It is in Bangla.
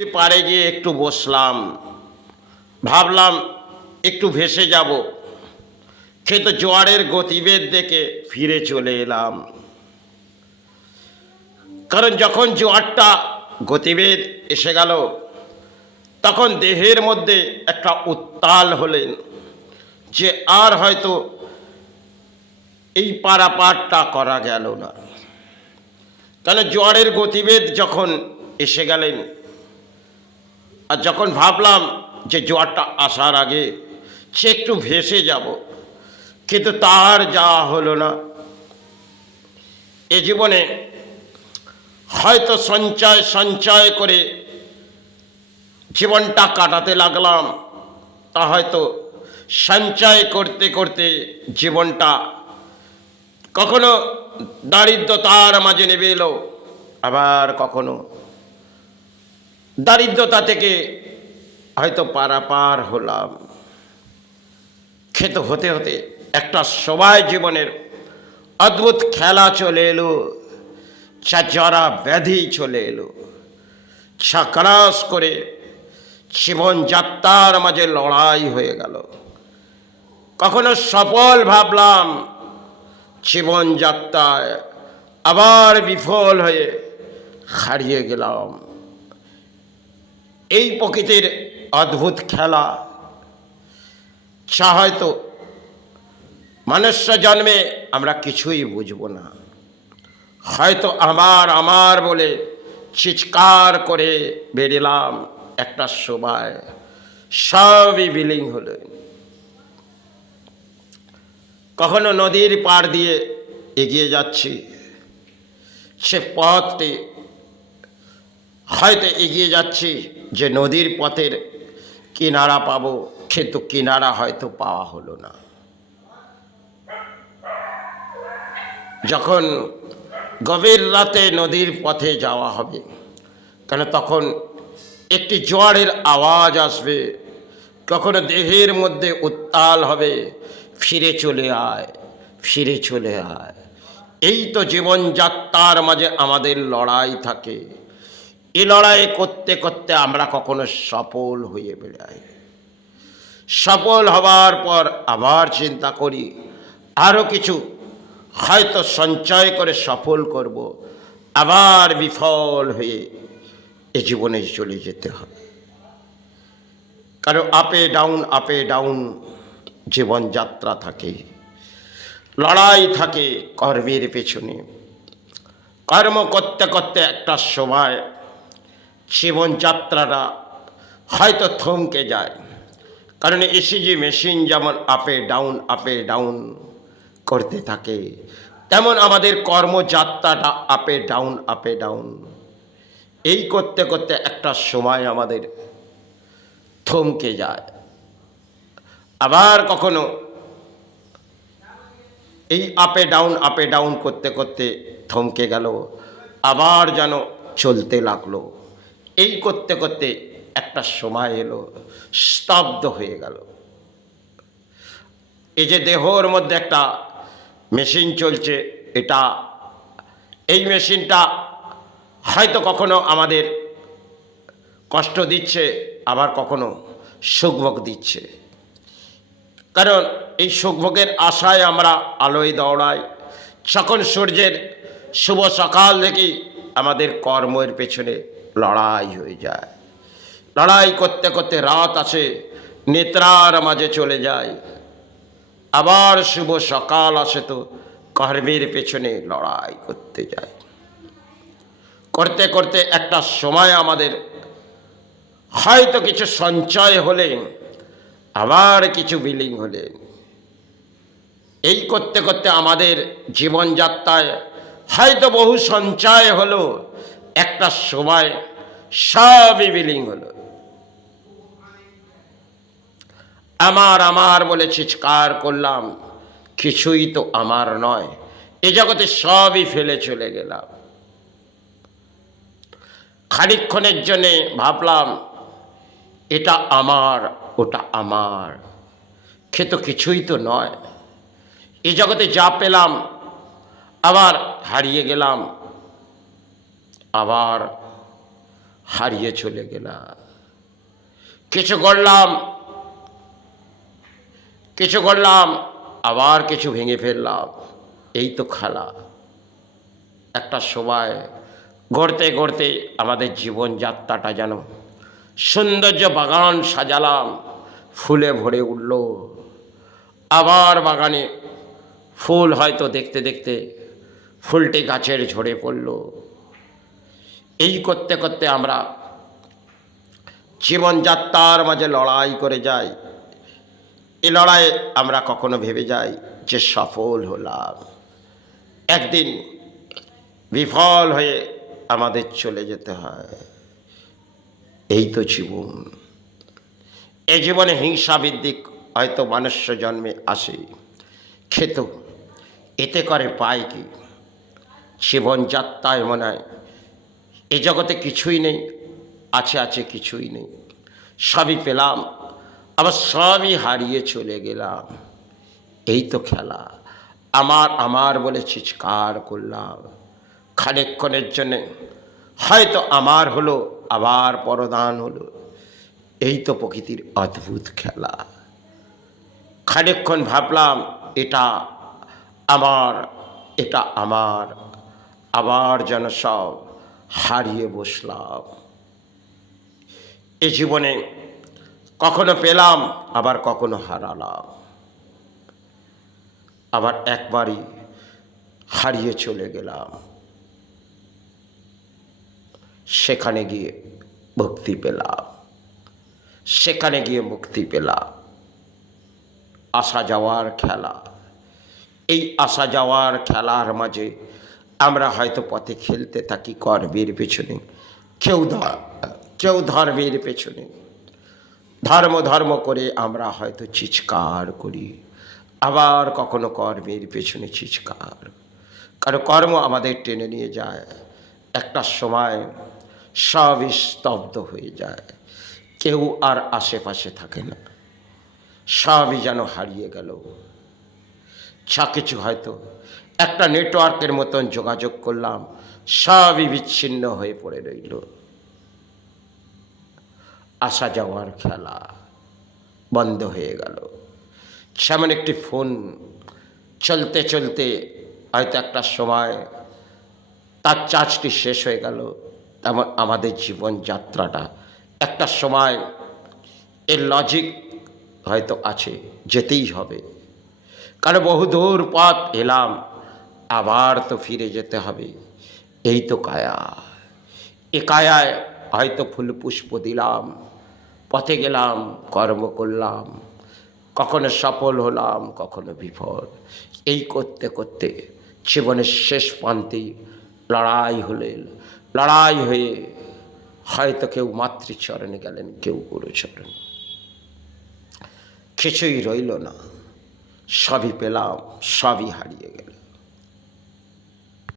পাড়ে গিয়ে একটু বসলাম, ভাবলাম একটু ভেসে যাব, কিন্তু জোয়ারের গতিবেগ দেখে ফিরে চলে এলাম। কারণ যখন জোয়ারটা গতিবেগ এসে গেল, তখন দেহের মধ্যে একটা উত্তাল হলেন যে আর হয়তো এই পারাপারটা করা গেল না। কারণ জোয়ারের গতিবেগ যখন এসে গেলেন, আর যখন ভাবলাম যে জোয়ারটা আসার আগে সে একটু ভেসে যাব, কিন্তু তার যাওয়া হলো না। এ জীবনে হয়তো সঞ্চয় সঞ্চয় করে জীবনটা কাটাতে লাগলাম, তা হয়তো সঞ্চয় করতে করতে জীবনটা কখনো দারিদ্রতার মাঝে নেমে এলো, আবার কখনো দারিদ্রতা থেকে হয়তো পারাপার হলাম। খেতে হতে হতে একটা সময় জীবনের অদ্ভুত খেলা চলে এলো, জরা ব্যাধি চলে এলো, ছাকরাস করে জীবনযাত্রার মাঝে লড়াই হয়ে গেল। কখনো সফল ভাবলাম জীবনযাত্রায়, আবার বিফল হয়ে হারিয়ে গেলাম। এই প্রকৃতির অদ্ভুত খেলা, যা হয়তো মনুষ্য জন্মে আমরা কিছুই বুঝব না। হয়তো আমার আমার বলে চিৎকার করে বেরিলাম, একটা সময় সবই বিলীন হলো। কখনো নদীর পাড় দিয়ে এগিয়ে যাচ্ছি, সে পথটি হয়তো এগিয়ে যাচ্ছি যে নদীর পথের কিনারা পাবো, কিন্তু কিনারা হয়তো পাওয়া হলো না। যখন গভীর রাতে নদীর পথে যাওয়া হবে, কেন তখন একটি জোয়ারের আওয়াজ আসবে, কখনো দেহের মধ্যে উত্তাল হবে, ফিরে চলে আয়, ফিরে চলে আয়। এই তো জীবনযাত্রার মাঝে আমাদের লড়াই থাকে। এই লড়াই করতে করতে আমরা কখনো সফল হয়ে বেড়াই। সফল হবার পর আবার চিন্তা করি আরও কিছু হয়তো সঞ্চয় করে সফল করব, আবার বিফল হয়ে এ জীবনে চলে যেতে হবে। কারণ আপে ডাউন জীবনযাত্রা থাকে, লড়াই থাকে কর্মের পেছনে। কর্ম করতে করতে একটা সময় জীবনযাত্রাটা হয়তো থমকে যায়। কারণ ইসিজি মেশিন যেমন আপে ডাউন করতে থাকে, তেমন আমাদের কর্মযাত্রাটা আপে ডাউন এই করতে করতে একটা সময় আমাদের থমকে যায়। আবার কখনো এই আপে ডাউন করতে করতে থমকে গেল, আবার যেন চলতে লাগলো। এই করতে করতে একটা সময় এলো, স্তব্ধ হয়ে গেল। এই যে দেহর মধ্যে একটা মেশিন চলছে, এই মেশিনটা হয়তো কখনো আমাদের কষ্ট দিচ্ছে, আবার কখনো সুখভোগ দিচ্ছে। কারণ এই সুখভোগের আশায় আমরা আলোয় দৌড়াই। যখন সূর্যের শুভ সকাল দেখি, আমাদের কর্মের পেছনে লড়াই হয়ে যায়। লড়াই করতে করতে রাত আসে, নিদ্রার মাঝে চলে যায়। আবার শুভ সকাল আসে, তো কর্মের পেছনে লড়াই করতে যায়। করতে করতে একটা সময় আমাদের হয়তো কিছু সঞ্চয় হলে, আবার কিছু বিলীন হলে, এই করতে করতে আমাদের জীবনযাত্রায় হয়তো বহু সঞ্চয় হলো, একটা সময় সবই বিলীন হলো। আমার বলে চিৎকার করলাম, কিছুই তো আমার নয়, এ জগতে সবই ফেলে চলে গেলাম। খানিকক্ষণের জন্যে ভাবলাম এটা আমার, ওটা আমার, কিন্তু কিছুই তো নয়। এ জগতে যা পেলাম আবার হারিয়ে গেলাম, আবার হারিয়ে চলে গেলাম। কিছু গড়লাম, আবার কিছু ভেঙে ফেললাম। এই তো খেলা। একটা সময় গড়তে গড়তে আমাদের জীবনযাত্রাটা যেন সৌন্দর্য বাগান সাজালাম, ফুলে ভরে উঠল। আবার বাগানে ফুল হয়তো দেখতে দেখতে ফুলটি গাছের ঝরে পড়ল। এই করতে করতে আমরা জীবনযাত্রার মাঝে লড়াই করে যাই। এই লড়াইয়ে আমরা কখনো ভেবে যাই যে সফল হলাম, একদিন বিফল হয়ে আমাদের চলে যেতে হয়। এই তো জীবন। এই জীবনে হিংসা ভিত্তিক হয়তো মনুষ্য জন্মে আসে, খেত, এতে করে পায় কি? জীবনযাত্রায় মনে হয় এ জগতে কিছুই নেই, আছে কিছুই নেই। সবই পেলাম, আবার সবই হারিয়ে চলে গেলাম। এই তো খেলা। আমার বলে চিৎকার করলাম। খানিকক্ষণের জন্যে হয়তো আমার হলো, আবার পরদান হলো। এই তো প্রকৃতির অদ্ভুত খেলা। খানিকক্ষণ ভাবলাম এটা আমার, আবার যেন সব হারিয়ে বসলাম। এ জীবনে কখনো পেলাম, আবার কখনো হারালাম, আবার একবারই হারিয়ে চলে গেলাম। সেখানে গিয়ে মুক্তি পেলাম। আসা যাওয়ার খেলা। এই আসা যাওয়ার খেলার মাঝে আমরা হয়তো পথে খেলতে থাকি কর্মের পেছনে, কেউ ধর্মের পেছনে। ধর্ম করে আমরা হয়তো চিৎকার করি, আবার কখনো কর্মের পেছনে চিৎকার। কারণ কর্ম আমাদের টেনে নিয়ে যায়। একটা সময় সবই স্তব্ধ হয়ে যায়, কেউ আর আশেপাশে থাকে না, সবই যেন হারিয়ে গেল। যা কিছু হয়তো একটা নেটওয়ার্কের মতন যোগাযোগ করলাম, সবই বিচ্ছিন্ন হয়ে পড়ে রইল। আসা যাওয়ার খেলা বন্ধ হয়ে গেল। যেমন একটি ফোন চলতে চলতে হয়তো একটা সময় তার চার্জটি শেষ হয়ে গেল, তেমন আমাদের জীবনযাত্রাটা একটা সময় এর লজিক হয়তো আছে, যেতেই হবে। কারণ বহুদূর পথ এলাম, আবার তো ফিরে যেতে হবে। এই তো কায়া। এ কায়ায় হয়তো ফুল পুষ্প দিলাম, পথে গেলাম, কর্ম করলাম, কখনো সফল হলাম, কখনো বিফল। এই করতে করতে জীবনের শেষ প্রান্তে লড়াই হয়ে হয়তো কেউ মাতৃচরণে গেলেন, কেউ গুরুচরণ। কিছুই রইল না, সবই পেলাম, সবই হারিয়ে গেল।